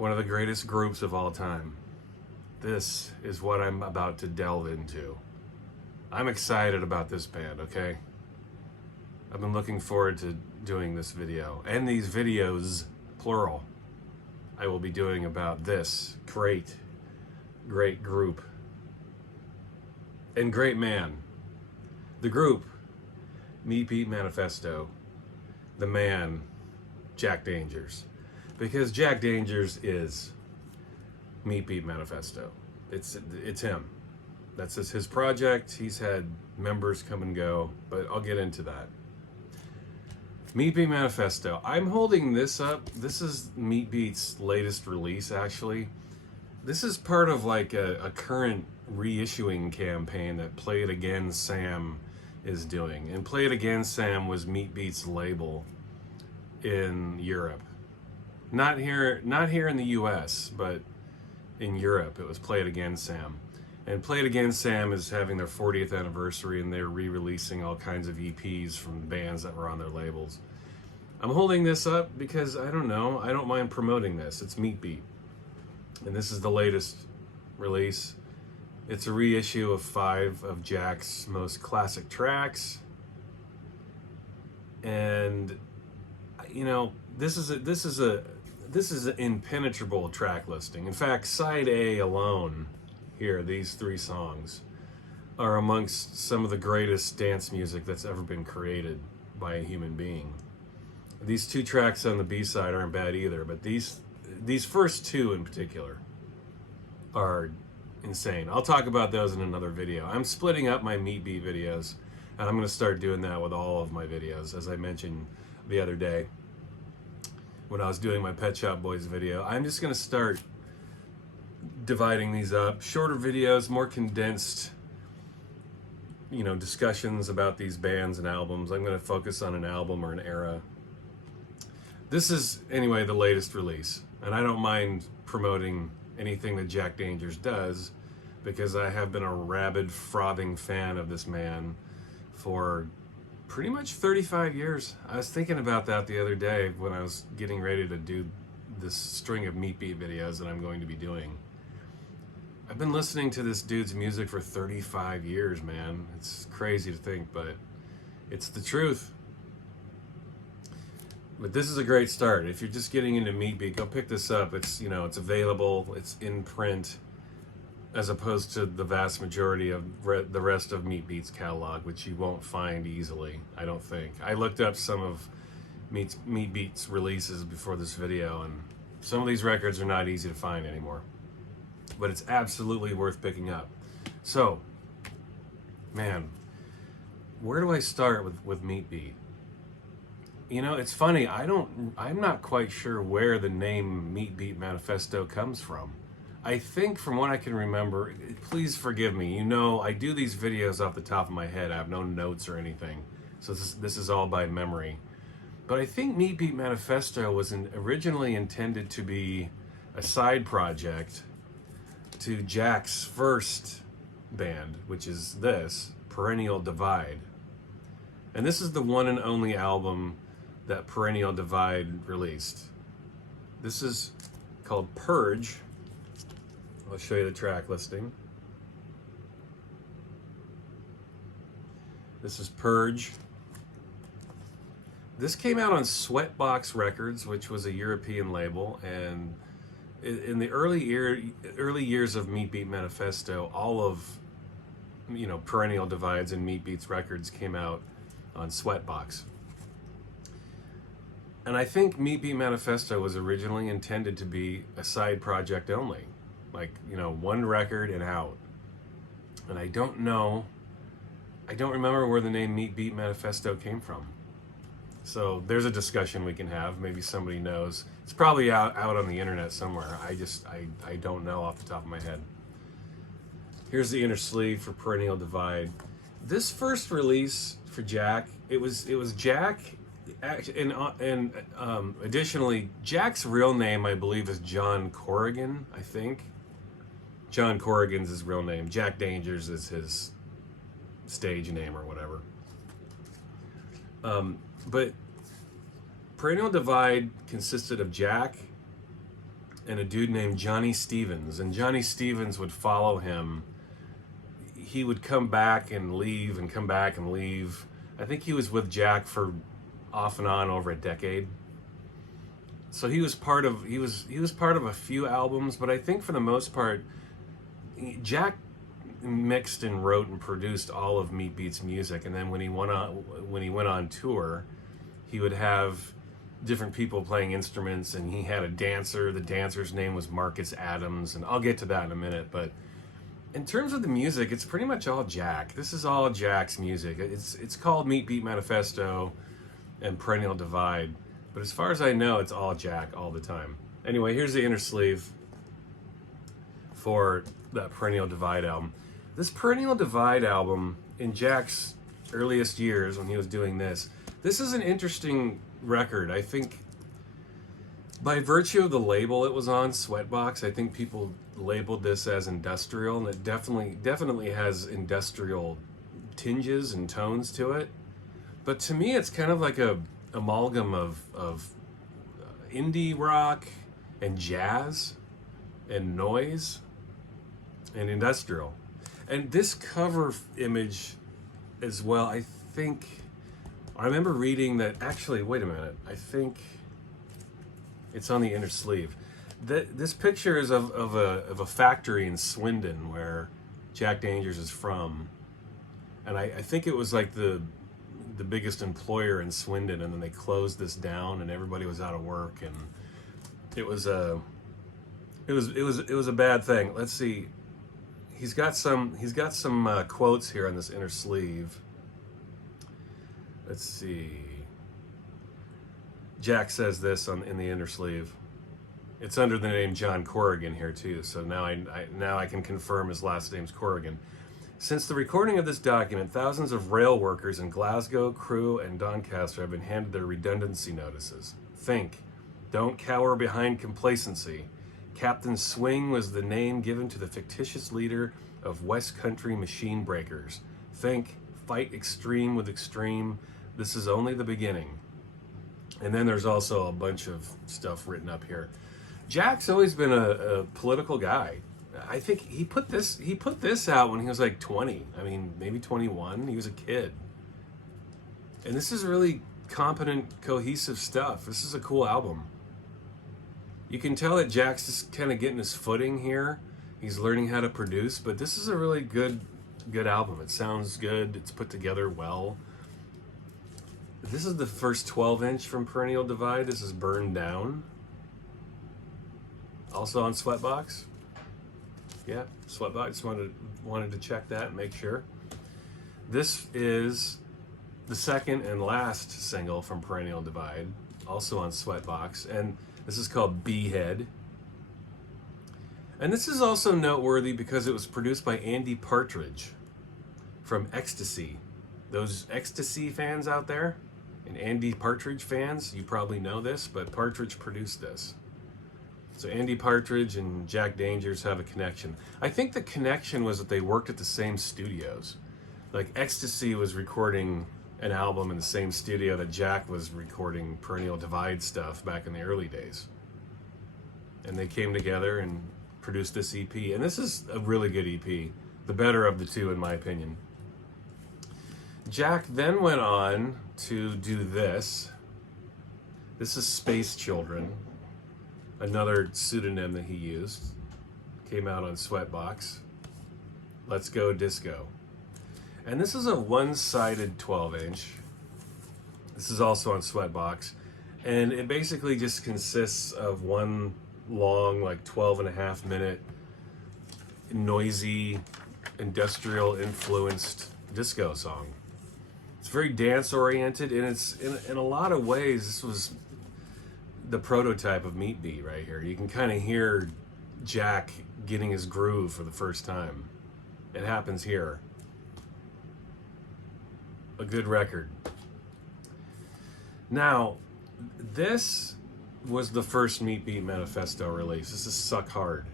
one of the greatest groups of all time. This is what I'm about to delve into. I'm excited about this band, okay? I've been looking forward to doing this video, and these videos, plural, I will be doing about this great group and great man. The group, Beat Manifesto, the man, Jack Dangers. Because Jack Dangers is Beat Manifesto. It's him. That's his project. He's had members come and go, but I'll get into that. Beat Manifesto. I'm holding this up. This is Meat Beat's latest release, actually. This is part of like a current reissuing campaign that Play It Again Sam is doing. And Play It Again Sam was Meat Beat's label in Europe. Not here in the US, but in Europe it was Play It Again Sam. And Play It Again Sam is having their 40th anniversary, and they're re-releasing all kinds of EPs from bands that were on their labels. I'm holding this up because, I don't know, I don't mind promoting this. It's Meat Beat. And this is the latest release. It's a reissue of 5 of Jack's most classic tracks. And, you know, this is an impenetrable track listing. In fact, side A alone, here, these 3 songs, are amongst some of the greatest dance music that's ever been created by a human being. These 2 tracks on the B-side aren't bad either, but these first 2 in particular are insane. I'll talk about those in another video. I'm splitting up my Meat Beat videos, and I'm going to start doing that with all of my videos, as I mentioned the other day when I was doing my Pet Shop Boys video. I'm just going to start dividing these up. Shorter videos, more condensed, you know, discussions about these bands and albums. I'm going to focus on an album or an era. This is, anyway, the latest release. And I don't mind promoting anything that Jack Dangers does, because I have been a rabid, frothing fan of this man for pretty much 35 years. I was thinking about that the other day when I was getting ready to do this string of Meat Beat videos that I'm going to be doing. I've been listening to this dude's music for 35 years, man. It's crazy to think, but it's the truth. But this is a great start. If you're just getting into Meat Beat, go pick this up. It's, you know, it's available, it's in print, as opposed to the vast majority of the rest of Meat Beat's catalog, which you won't find easily, I don't think. I looked up some of Meat Beat's releases before this video, and some of these records are not easy to find anymore. But it's absolutely worth picking up. So, man, where do I start with Meat Beat? You know, it's funny, I'm not quite sure where the name Meat Beat Manifesto comes from. I think, from what I can remember, please forgive me, you know, I do these videos off the top of my head. I have no notes or anything, so this is all by memory. But I think Meat Beat Manifesto was originally intended to be a side project to Jack's first band, which is this, Perennial Divide. And this is the one and only album that Perennial Divide released. This is called Purge. I'll show you the track listing. This is Purge. This came out on Sweatbox Records, which was a European label, and in the early years of Meat Beat Manifesto, all of, you know, Perennial Divides and Meat Beat's records came out on Sweatbox. And I think Meat Beat Manifesto was originally intended to be a side project only. Like, you know, one record and out. And I don't remember where the name Meat Beat Manifesto came from. So there's a discussion we can have. Maybe somebody knows. It's probably out on the internet somewhere. I don't know off the top of my head. Here's the inner sleeve for Perennial Divide. This first release for Jack, it was Jack. And additionally, Jack's real name, I believe, is John Corrigan, I think. John Corrigan's his real name. Jack Dangers is his stage name or whatever. But Perennial Divide consisted of Jack and a dude named Johnny Stevens. And Johnny Stevens would follow him. He would come back and leave and come back and leave. I think he was with Jack for off and on over a decade. So he was part of a few albums, but I think for the most part, Jack mixed and wrote and produced all of Meat Beat's music. And then when he went on tour, he would have different people playing instruments, and he had a dancer. The dancer's name was Marcus Adams, and I'll get to that in a minute. But in terms of the music, it's pretty much all Jack. This is all Jack's music. It's called Beat Manifesto and Perennial Divide, but as far as I know, it's all Jack all the time. Anyway, here's the inner sleeve for that Perennial Divide album. This Perennial Divide album, in Jack's earliest years when he was doing this is an interesting record. I think by virtue of the label it was on, Sweatbox, I think people labeled this as industrial, and it definitely has industrial tinges and tones to it. But to me, it's kind of like a amalgam of indie rock and jazz and noise and industrial. And this cover image as well, I remember reading that, actually, wait a minute, I think it's on the inner sleeve. This picture is of a factory in Swindon where Jack Dangers is from. And I think it was like the biggest employer in Swindon, and then they closed this down and everybody was out of work, and it was a bad thing. Let's see. He's got some quotes here on this inner sleeve. Let's see. Jack says this in the inner sleeve. It's under the name John Corrigan here too, so now I can confirm his last name's Corrigan. Since the recording of this document, thousands of rail workers in Glasgow, Crewe, and Doncaster have been handed their redundancy notices. Think. Don't cower behind complacency. Captain Swing was the name given to the fictitious leader of West Country machine breakers. Think. Fight extreme with extreme. This is only the beginning. And then there's also a bunch of stuff written up here. Jack's always been a political guy. I think he put this out when he was like 20. I mean, maybe 21. He was a kid. And this is really competent, cohesive stuff. This is a cool album. You can tell that Jack's just kind of getting his footing here. He's learning how to produce, but this is a really good album. It sounds good. It's put together well. This is the first 12-inch from Perennial Divide. This is Burned Down. Also on Sweatbox. Yeah, Sweatbox. Just wanted to check that and make sure. This is the second and last single from Perennial Divide, also on Sweatbox, and this is called B-Head. And this is also noteworthy because it was produced by Andy Partridge from Ecstasy. Those Ecstasy fans out there, and Andy Partridge fans, you probably know this, but Partridge produced this. So Andy Partridge and Jack Dangers have a connection. I think the connection was that they worked at the same studios. Like Ecstasy was recording an album in the same studio that Jack was recording Perennial Divide stuff back in the early days. And they came together and produced this EP. And this is a really good EP. The better of the two, in my opinion. Jack then went on to do this. This is Space Children. Another pseudonym that he used. Came out on Sweatbox. Let's Go Disco. And this is a one-sided 12-inch. This is also on Sweatbox. And it basically just consists of one long, like 12.5-minute, noisy, industrial-influenced disco song. It's very dance-oriented, and it's, in a lot of ways, this was the prototype of Meat Beat right here. You can kind of hear Jack getting his groove for the first time. It happens here. A good record. Now, this was the first Meat Beat Manifesto release. This is Suck Hard.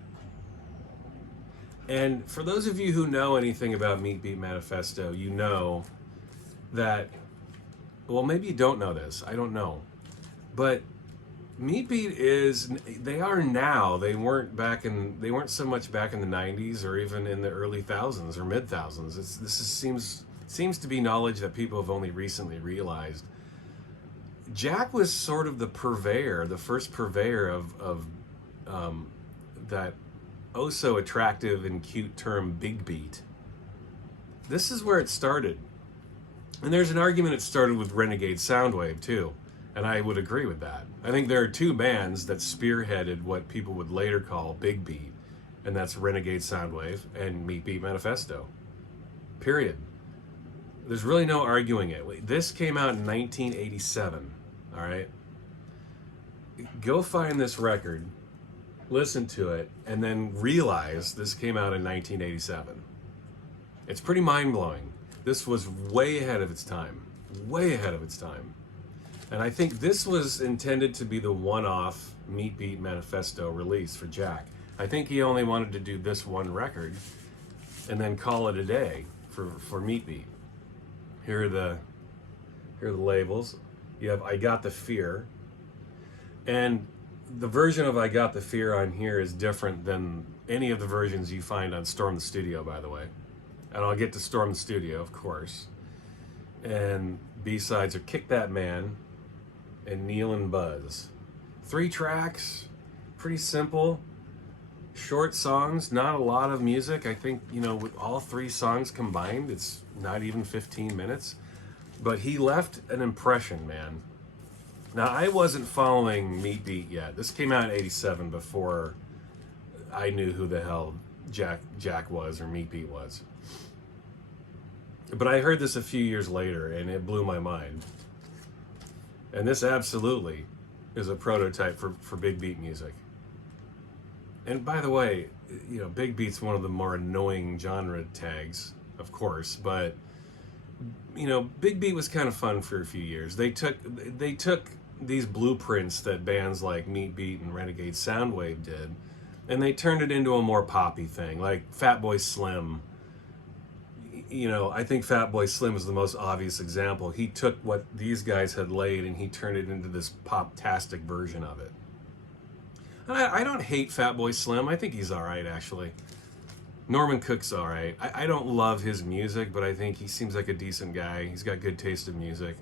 And for those of you who know anything about Meat Beat Manifesto, you know that, well, maybe you don't know this. I don't know. But Meat Beat is, they are now. They weren't so much back in the 90s or even in the early thousands or mid thousands. Seems to be knowledge that people have only recently realized. Jack was sort of the purveyor, the first purveyor of that oh so attractive and cute term big beat. This is where it started. And there's an argument it started with Renegade Soundwave too. And I would agree with that. I think there are two bands that spearheaded what people would later call big beat. And that's Renegade Soundwave and Beat Manifesto. Period. There's really no arguing it. This came out in 1987. All right? Go find this record, listen to it, and then realize this came out in 1987. It's pretty mind-blowing. This was way ahead of its time. Way ahead of its time. And I think this was intended to be the one-off Beat Manifesto release for Jack. I think he only wanted to do this one record and then call it a day for Beat. Here are the labels. You have I Got the Fear. And the version of I Got the Fear on here is different than any of the versions you find on Storm the Studio, by the way. And I'll get to Storm the Studio, of course. And B-sides are Kick That Man and Kneel and Buzz. 3 tracks, pretty simple, short songs, not a lot of music. I think, with all 3 songs combined, it's not even 15 minutes. But he left an impression, man. Now, I wasn't following Meat Beat yet. This came out in 87 before I knew who the hell Jack was or Meat Beat was. But I heard this a few years later, and it blew my mind. And this absolutely is a prototype for big beat music. And by the way, big beat's one of the more annoying genre tags, of course, but big beat was kind of fun for a few years. They took these blueprints that bands like Meat Beat and Renegade Soundwave did, and they turned it into a more poppy thing, like Fatboy Slim. I think Fatboy Slim is the most obvious example. He took what these guys had laid and he turned it into this pop-tastic version of it. I don't hate Fatboy Slim. I think he's all right, actually. Norman Cook's all right. I don't love his music, but I think he seems like a decent guy. He's got good taste in music.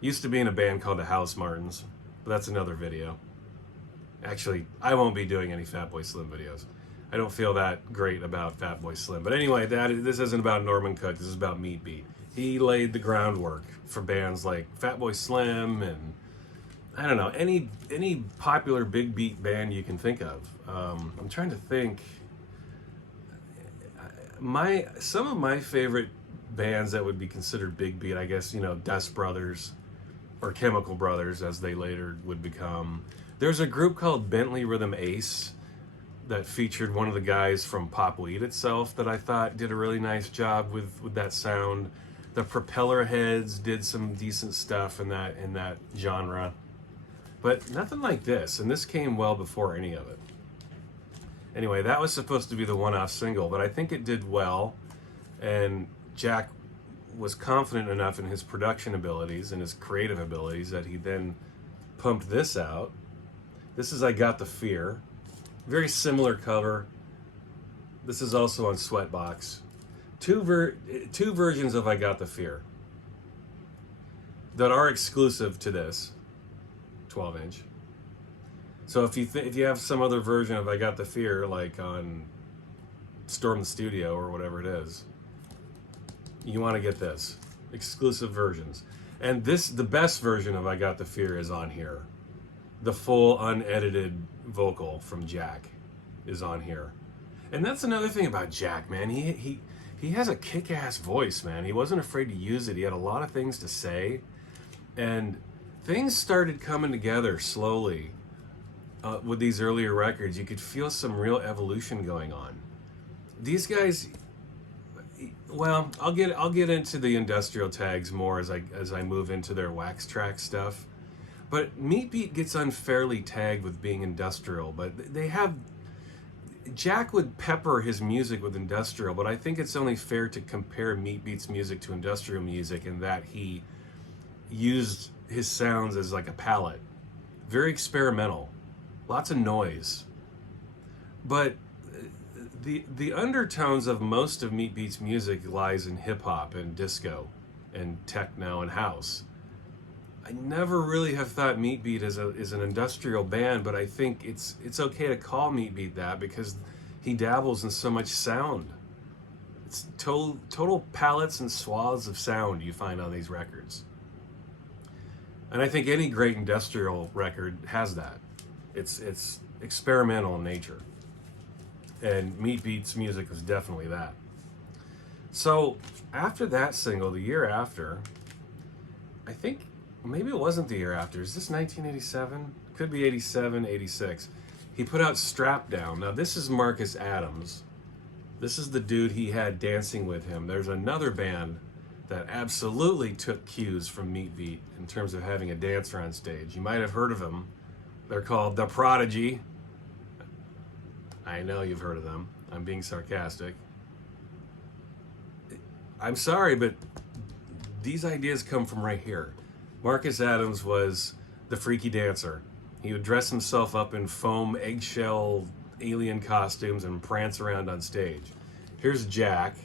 Used to be in a band called the House Martins, but that's another video. Actually, I won't be doing any Fatboy Slim videos. I don't feel that great about Fatboy Slim. But anyway, this isn't about Norman Cook. This is about Meat Beat. He laid the groundwork for bands like Fatboy Slim and, I don't know, any popular big beat band you can think of. I'm trying to think. Some of my favorite bands that would be considered big beat, I guess, Dust Brothers or Chemical Brothers, as they later would become. There's a group called Bentley Rhythm Ace that featured one of the guys from Pop Weed itself that I thought did a really nice job with that sound. The Propeller Heads did some decent stuff in that genre, but nothing like this. And this came well before any of it. Anyway, that was supposed to be the one-off single, but I think it did well, and Jack was confident enough in his production abilities and his creative abilities that he then pumped this out. This is I Got the Fear. Very similar cover. This is also on Sweatbox. Two versions of I Got the Fear that are exclusive to this 12-inch. So if you have some other version of I Got the Fear, like on Storm the Studio or whatever it is, you want to get this. Exclusive versions. And the best version of I Got the Fear is on here. The full unedited vocal from Jack is on here. And that's another thing about Jack, man. He has a kick-ass voice, man. He wasn't afraid to use it. He had a lot of things to say. And things started coming together slowly with these earlier records. You could feel some real evolution going on. These guys, well, I'll get into the industrial tags more as I move into their wax track stuff. But Meat Beat gets unfairly tagged with being industrial, but Jack would pepper his music with industrial, but I think it's only fair to compare Meat Beat's music to industrial music in that he used his sounds as like a palette. very experimental, lots of noise. But the undertones of most of Meat Beat's music lies in hip hop and disco and techno and house. I never really have thought Meat Beat is an industrial band, but I think it's okay to call Meat Beat that because he dabbles in so much sound. It's total palettes and swaths of sound you find on these records. And I think any great industrial record has that. It's experimental in nature. And Meat Beat's music was definitely that. So after that single, the year after, I think maybe it wasn't the year after. Is this 1987? Could be 87, 86. He put out Strap Down. Now this is Marcus Adams. This is the dude he had dancing with him. There's another band that absolutely took cues from Meat Beat in terms of having a dancer on stage. You might have heard of them. They're called the Prodigy. I know you've heard of them. I'm being sarcastic. I'm sorry, but these ideas come from right here. Marcus Adams was the freaky dancer. He would dress himself up in foam, eggshell, alien costumes and prance around on stage. Here's Jack.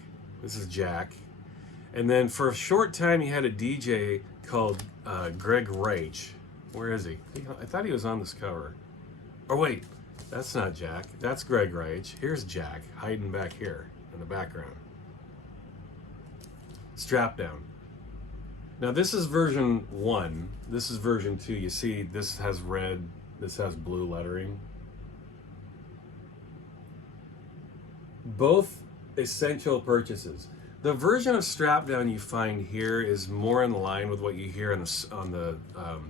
This is Jack. And then for a short time, he had a DJ called Greg Rage. Where is he? I thought he was on this cover. Oh, wait. That's not Jack. That's Greg Rage. Here's Jack, hiding back here in the background. Strap Down. Now, this is version 1. This is version 2. You see, this has red. This has blue lettering. Both essential purchases. The version of Strap Down you find here is more in line with what you hear on the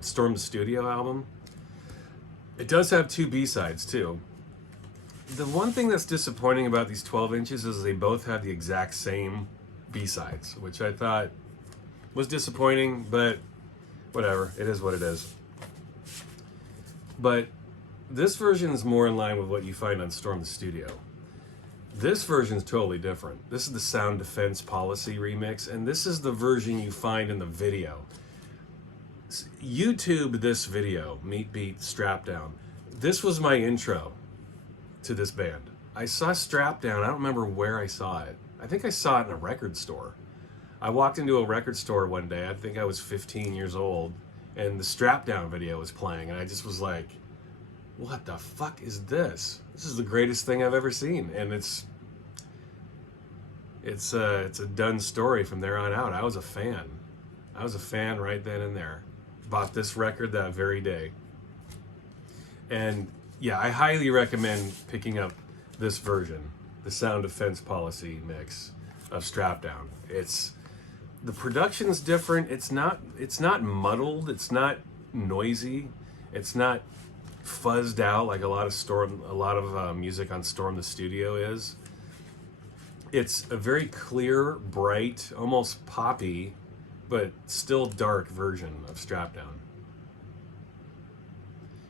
Storm the Studio album. It does have 2 B-sides too. The one thing that's disappointing about these 12 inches is they both have the exact same B-sides, which I thought was disappointing, but whatever, it is what it is. But this version is more in line with what you find on Storm the Studio. This version is totally different. This is the Sound Defense Policy remix, and this is the version you find in the video. YouTube this video, Meat Beat Strap Down. This was my intro to this band. I saw Strap Down. I don't remember where I saw it. I think I saw it in a record store. I walked into a record store one day. I think I was 15 years old, and the Strap Down video was playing, and I just was like, what the fuck is this? This is the greatest thing I've ever seen. And it's a done story from there on out. I was a fan. I was a fan right then and there. Bought this record that very day. And yeah, I highly recommend picking up this version, the Sound Defense Policy mix of Strap Down. The production's different. It's not muddled. It's not noisy. It's not fuzzed out like a lot of music on Storm the Studio is. It's a very clear, bright, almost poppy, but still dark version of Strap Down.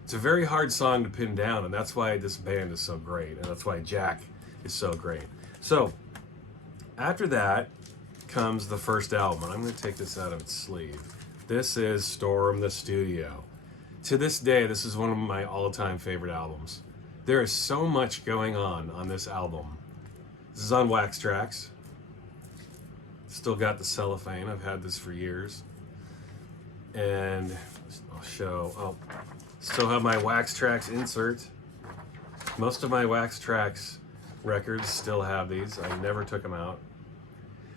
It's a very hard song to pin down, and that's why this band is so great, and that's why Jack is so great. So, after that comes the first album, and I'm going to take this out of its sleeve. This is Storm the Studio. To this day, this is one of my all-time favorite albums. There is so much going on this album. This is on Wax Trax. Still got the cellophane. I've had this for years. And I'll show, still have my Wax Trax insert. Most of my Wax Trax records still have these. I never took them out.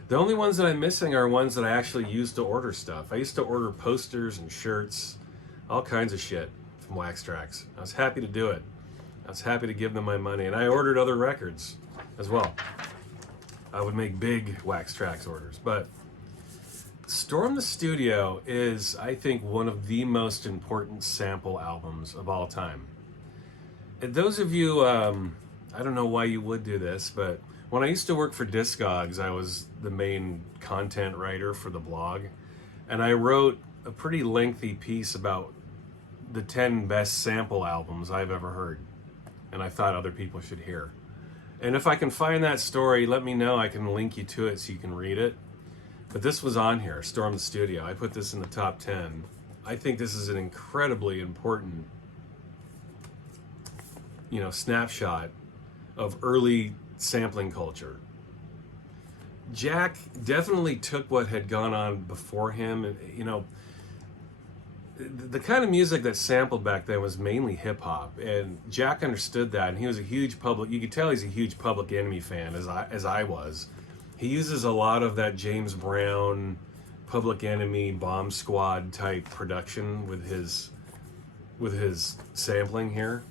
The only ones that I'm missing are ones that I actually used to order stuff. I used to order posters and shirts, all kinds of shit from Wax Trax. I was happy to do it. I was happy to give them my money. And I ordered other records as well. I would make big Wax Trax orders. But Storm the Studio is, I think, one of the most important sample albums of all time. And those of you, I don't know why you would do this, but when I used to work for Discogs, I was the main content writer for the blog. And I wrote a pretty lengthy piece about the 10 best sample albums I've ever heard. And I thought other people should hear. And if I can find that story, let me know. I can link you to it so you can read it. But this was on here, Storm the Studio. I put this in the top 10 I think this is an incredibly important, snapshot of early sampling culture. Jack definitely took what had gone on before him, and the kind of music that sampled back then was mainly hip hop, and Jack understood that, and he was a huge public. You could tell he's a huge Public Enemy fan, as I was. He uses a lot of that James Brown, Public Enemy, Bomb Squad type production with his sampling here.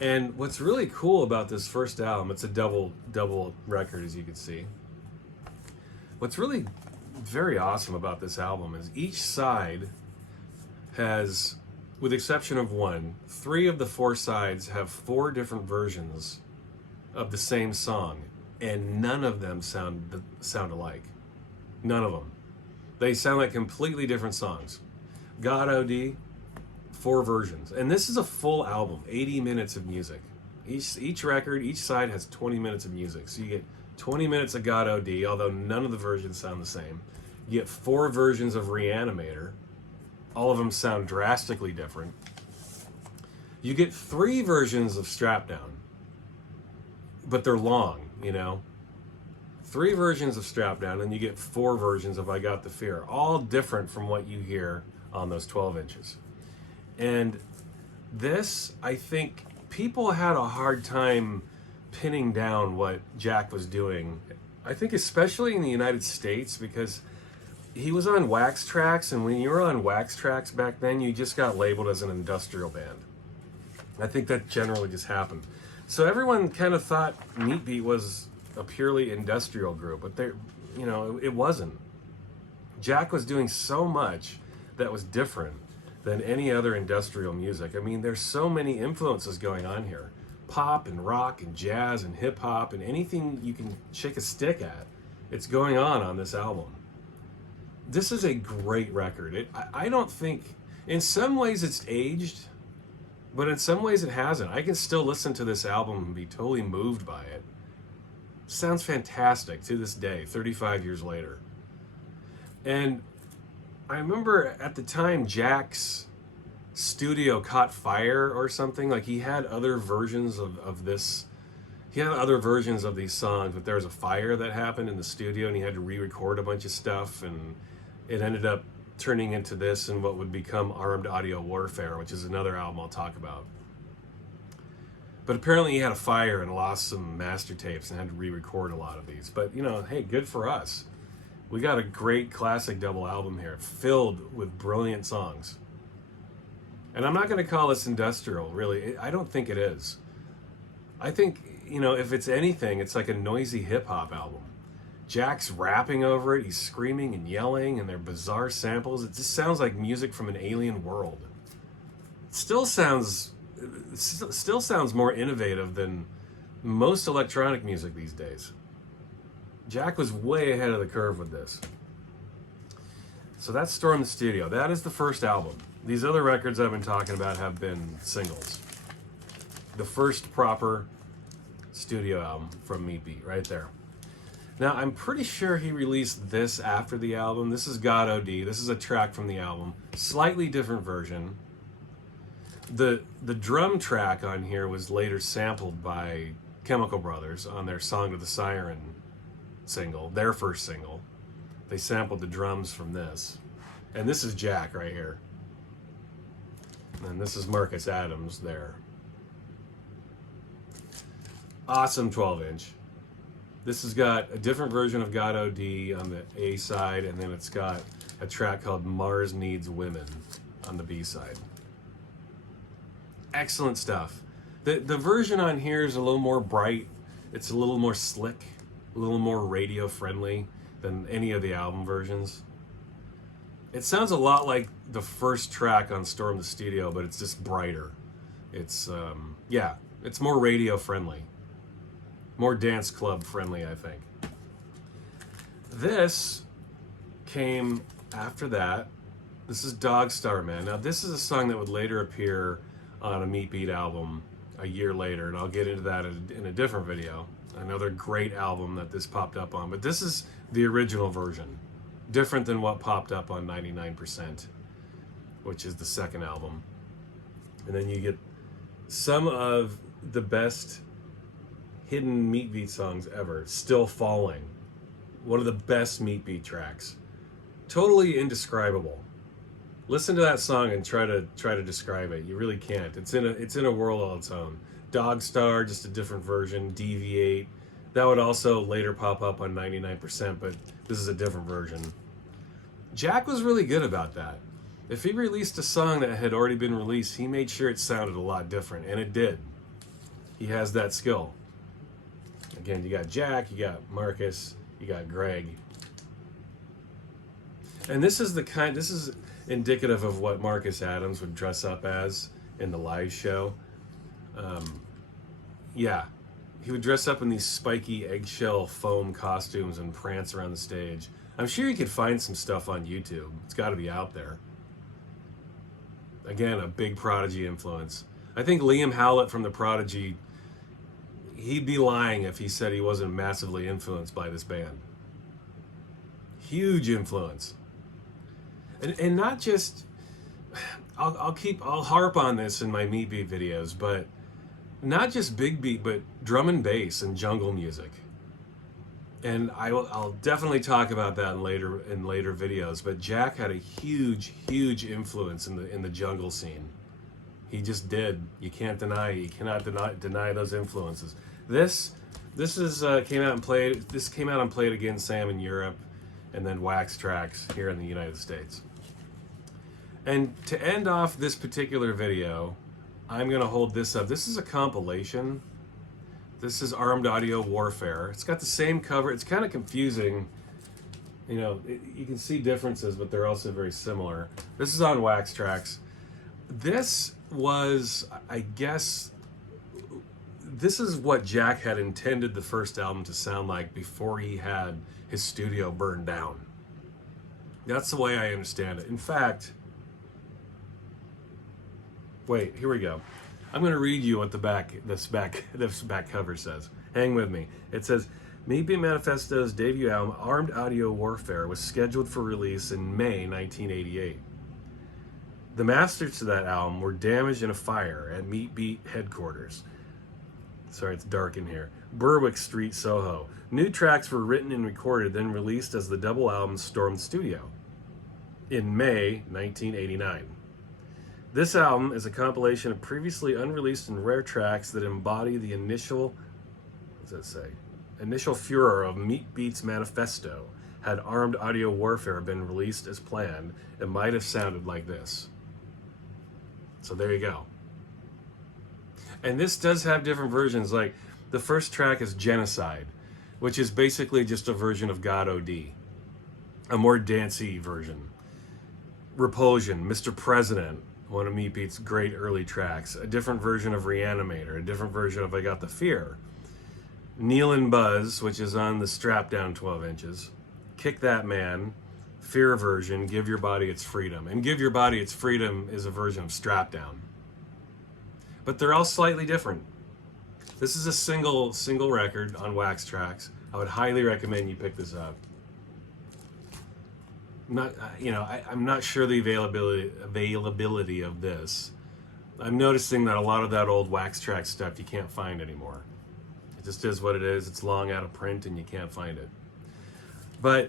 And what's really cool about this first album, it's a double record, as you can see. What's really very awesome about this album is each side has, with exception of one, 3 of the 4 sides have 4 different versions of the same song, and none of them sound alike. None of them. They sound like completely different songs. God OD, 4 versions, and this is a full album, 80 minutes of music. Each record, each side has 20 minutes of music, so you get 20 minutes of God OD, although none of the versions sound the same. You get 4 versions of Reanimator. All of them sound drastically different. You get 3 versions of Strap Down, but they're long, 3 versions of Strap Down, and you get 4 versions of I Got the Fear, all different from what you hear on those 12 inches. And this, I think, people had a hard time pinning down what Jack was doing. I think especially in the United States, because he was on Wax Trax, and when you were on Wax Trax back then, you just got labeled as an industrial band. I think that generally just happened. So everyone kind of thought Meat Beat was a purely industrial group, but it wasn't. Jack was doing so much that was different than any other industrial music. I mean, there's so many influences going on here. Pop and rock and jazz and hip hop and anything you can shake a stick at, it's going on this album. This is a great record. I don't think, in some ways it's aged, but in some ways it hasn't. I can still listen to this album and be totally moved by it. Sounds fantastic to this day, 35 years later. And I remember at the time Jack's studio caught fire or something. Like, he had other versions of this. He had other versions of these songs, but there was a fire that happened in the studio, and he had to re-record a bunch of stuff, and it ended up turning into this and what would become Armed Audio Warfare, which is another album I'll talk about. But apparently he had a fire and lost some master tapes and had to re-record a lot of these. But, hey, good for us. We got a great classic double album here, filled with brilliant songs. And I'm not going to call this industrial, really. I don't think it is. I think, if it's anything, it's like a noisy hip-hop album. Jack's rapping over it, he's screaming and yelling, and they're bizarre samples. It just sounds like music from an alien world. It still sounds more innovative than most electronic music these days. Jack was way ahead of the curve with this. So that's Storm the Studio. That is the first album. These other records I've been talking about have been singles. The first proper studio album from Meat Beat, right there. Now, I'm pretty sure he released this after the album. This is God OD. This is a track from the album. Slightly different version. The drum track on here was later sampled by Chemical Brothers on their Song to the Siren single, their first single. They sampled the drums from this. And this is Jack right here. And this is Marcus Adams there. Awesome 12-inch. This has got a different version of God OD on the A side, and then it's got a track called Mars Needs Women on the B side. Excellent stuff. The version on here is a little more bright. It's a little more slick, a little more radio friendly than any of the album versions. It sounds a lot like the first track on Storm the Studio, but it's just brighter. It's, it's more radio friendly. More dance club friendly, I think. This came after that. This is Dog Star Man. Now, this is a song that would later appear on a Meat Beat album a year later, and I'll get into that in a different video. Another great album that this popped up on, but this is the original version. different than what popped up on 99%, which is the second album. And then you get some of the best hidden Meat Beat songs ever. Still Falling, one of the best Meat Beat tracks. Totally indescribable. Listen to that song and try to describe it. You really can't. It's in a world all its own. Dog Star, just a different version. Deviate, that would also later pop up on 99%, but this is a different version. Jack was really good about that. If he released a song that had already been released, he made sure it sounded a lot different, and it did. He has that skill. Again, you got Jack, you got Marcus, you got Greg. And this is indicative of what Marcus Adams would dress up as in the live show. Yeah, he would dress up in these spiky eggshell foam costumes and prance around the stage. I'm sure you could find some stuff on YouTube. It's got to be out there. Again, a big Prodigy influence. I think Liam Howlett from the Prodigy, he'd be lying if he said he wasn't massively influenced by this band. Huge influence. And not just, I'll harp on this in my Meat Beat videos, but not just big beat, but drum and bass and jungle music. And I'll definitely talk about that in later videos. But Jack had a huge influence in the jungle scene. He just did. You can't deny. You cannot deny those influences. This came out and played. This came out and played again, Sam, in Europe, and then Wax Tracks here in the United States. And to end off this particular video, I'm gonna hold this up. This is a compilation. This is Armed Audio Warfare. It's got the same cover. It's kind of confusing. You know, you can see differences, but they're also very similar. This is on Wax Tracks. This was, I guess, this is what Jack had intended the first album to sound like before he had his studio burned down. That's the way I understand it. In fact, wait, here we go. I'm going to read you what this back cover says. Hang with me. It says, Beat Manifesto's debut album, Armed Audio Warfare, was scheduled for release in May 1988. The masters to that album were damaged in a fire at Meat Beat headquarters. Sorry, it's dark in here. Berwick Street, Soho. New tracks were written and recorded, then released as the double album stormed the studio in May 1989. This album is a compilation of previously unreleased and rare tracks that embody the initial furor of Meat Beat's Manifesto. Had Armed Audio Warfare been released as planned, it might have sounded like this. So there you go. And this does have different versions. Like the first track is Genocide, which is basically just a version of God O.D., a more dancey version. Repulsion, Mr. President, one of Meat Beat's great early tracks. A different version of Reanimator, a different version of I Got the Fear. Kneel and Buzz, which is on the Strap Down 12 inches. Kick That Man, Fear version, Give Your Body Its Freedom. And Give Your Body Its Freedom is a version of Strap Down. But they're all slightly different. This is a single record on Wax Tracks. I would highly recommend you pick this up. I'm not sure the availability of this. I'm noticing that a lot of that old Wax Track stuff you can't find anymore. It just is what it is. It's long out of print and you can't find it. But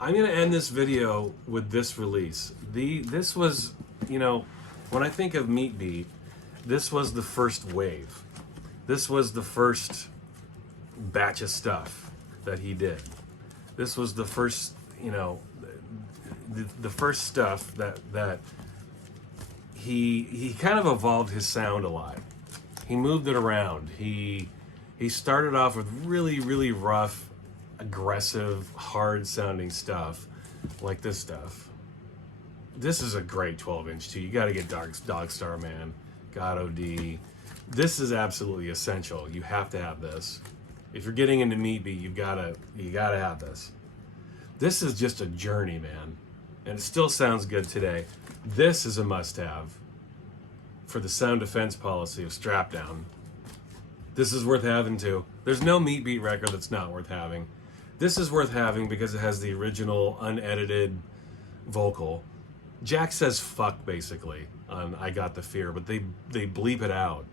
I'm going to end this video with this release. This was, when I think of Meat Beat, this was the first wave. This was the first batch of stuff that he did. This was the first, the first stuff that he kind of evolved his sound a lot. He moved it around. He started off with really rough, aggressive, hard sounding stuff like this stuff. This is a great 12-inch too. You got to get Dog Star Man, God O.D. This is absolutely essential. You have to have this. If you're getting into Meat Beat, you gotta have this. This is just a journey, man. And it still sounds good today. This is a must-have for the sound defense policy of Strap Down. This is worth having too. There's no Meat Beat record that's not worth having. This is worth having because it has the original unedited vocal. Jack says fuck basically on I Got the Fear, but they bleep it out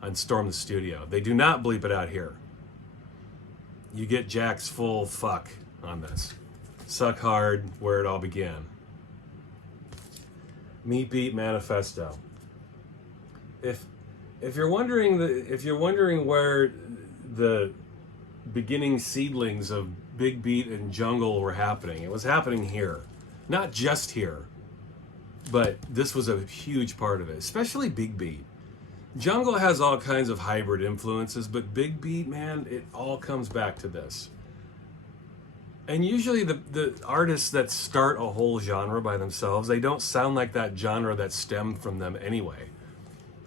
on Storm the Studio. They do not bleep it out here. You get Jack's full fuck on this. Suck Hard, Where It All Began. Beat Manifesto. If you're wondering where the beginning seedlings of Big Beat and Jungle were happening, it was happening here. Not just here, but this was a huge part of it, especially Big Beat. Jungle has all kinds of hybrid influences, but Big Beat, man, it all comes back to this. And usually the artists that start a whole genre by themselves, they don't sound like that genre that stemmed from them anyway.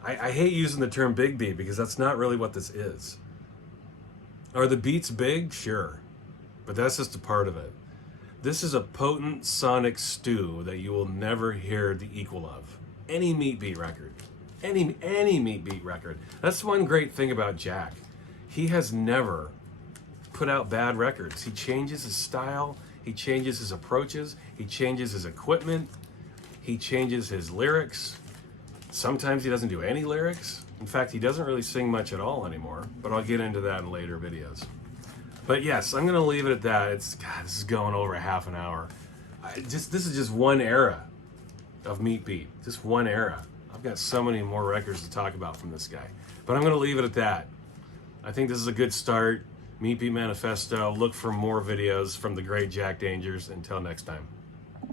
I hate using the term big beat because that's not really what this is. Are the beats big? Sure. But that's just a part of it. This is a potent sonic stew that you will never hear the equal of. Any Meat Beat record. Any Meat Beat record. That's one great thing about Jack. He has never put out bad records. He changes his style, he changes his approaches, he changes his equipment, he changes his lyrics. Sometimes he doesn't do any lyrics. In fact, he doesn't really sing much at all anymore, but I'll get into that in later videos. But yes, I'm gonna leave it at that. God, this is going over a half an hour. This is just one era of Meat Beat, just one era. I've got so many more records to talk about from this guy, but I'm gonna leave it at that. I think this is a good start. Beat Manifesto. Look for more videos from the great Jack Dangers. Until next time.